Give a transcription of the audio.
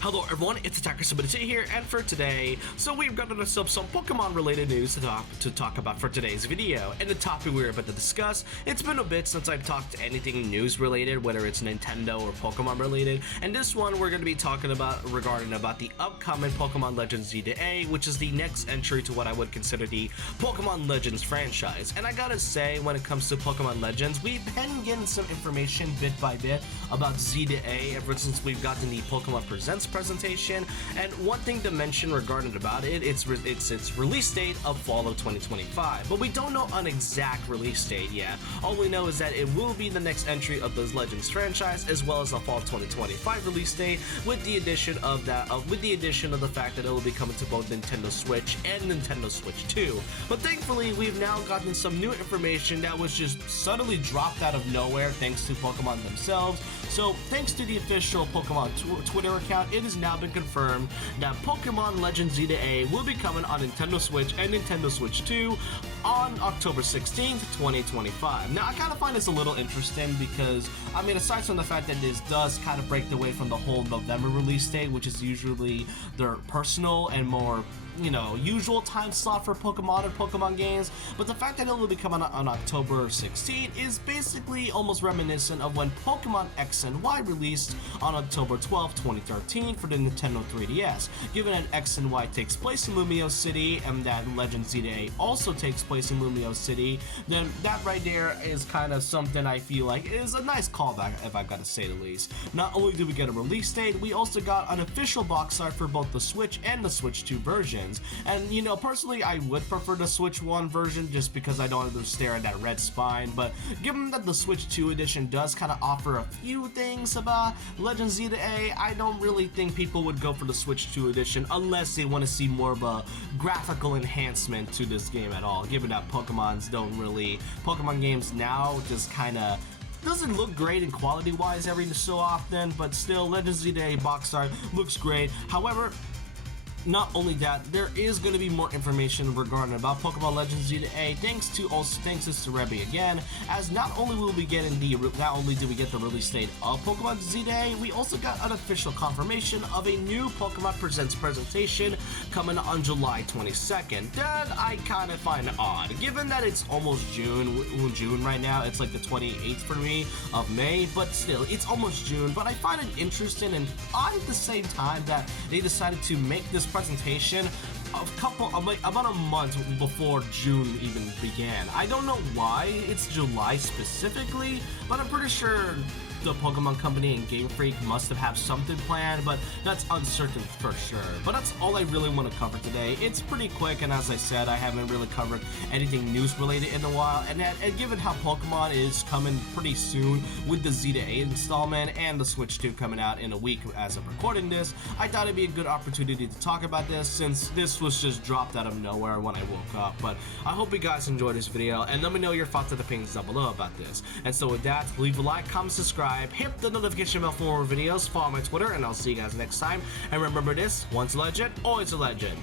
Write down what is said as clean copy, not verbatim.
Hello everyone, it's Attacker Submitted here, and for today, we've got ourselves some Pokemon related news to talk about for today's video. And the topic we're about to discuss, it's been a bit since I've talked anything news related, whether it's Nintendo or Pokemon related, and this one we're going to be talking about regarding the upcoming Pokemon Legends Z-A, which is the next entry to what I would consider the Pokemon Legends franchise. And I gotta say, when it comes to Pokemon Legends, we've been getting some information bit by bit about Z-A ever since we've gotten the Pokemon Presents presentation, and one thing to mention regarding about it's its release date of fall of 2025, but we don't know an exact release date yet. All we know is that it will be the next entry of the Legends franchise, as well as a fall 2025 release date, with the addition of the fact that it will be coming to both Nintendo Switch and Nintendo Switch 2. But thankfully, we've now gotten some new information that was just suddenly dropped out of nowhere thanks to Pokemon themselves. So thanks to the official Pokemon Twitter account, it has now been confirmed that Pokemon Legends Z-A will be coming on Nintendo Switch and Nintendo Switch 2 on October 16th, 2025. Now, I kind of find this a little interesting because, I mean, aside from the fact that this does kind of break away from the whole November release date, which is usually their personal and more, usual time slot for Pokemon and Pokemon games, but the fact that it will be coming out on October 16th is basically almost reminiscent of when Pokemon X and Y released on October 12, 2013 for the Nintendo 3DS. Given that X and Y takes place in Lumio City and that Legends Z-A also takes place in Lumio City, then that right there is kind of something I feel like is a nice callback, if I've got to say the least. Not only do we get a release date, we also got an official box art for both the Switch and the Switch 2 version. And personally, I would prefer the Switch 1 version just because I don't have to stare at that red spine, but given that the Switch 2 edition does kind of offer a few things about Legends Z-A, I don't really think people would go for the Switch 2 edition unless they want to see more of a graphical enhancement to this game at all, given that Pokemon games now just kind of doesn't look great in quality wise every so often, but still Legends Z-A box art looks great. However, not only that, there is going to be more information regarding about Pokemon Legends Z-A thanks to Serebi again, as not only do we get the release date of Pokemon Z-A, we also got an official confirmation of a new Pokemon Presents presentation coming on July 22nd. That I kind of find odd, given that it's almost June right now. It's like the 28th for me of May, but still, it's almost June. But I find it interesting and odd at the same time that they decided to make this presentation about a month before June even began. I don't know why it's July specifically, but I'm pretty sure the Pokemon Company and Game Freak must have had something planned, but that's uncertain for sure. But that's all I really want to cover today. It's pretty quick, and as I said, I haven't really covered anything news related in a while, and given how Pokemon is coming pretty soon with the Z-A installment and the Switch 2 coming out in a week as of recording this, I thought it'd be a good opportunity to talk about this since this was just dropped out of nowhere when I woke up. But I hope you guys enjoyed this video, and let me know your thoughts in the opinions down below about this. And so with that, leave a like, comment, subscribe, hit the notification bell for more videos, follow my Twitter, and I'll see you guys next time. And remember this, once a legend, always a legend.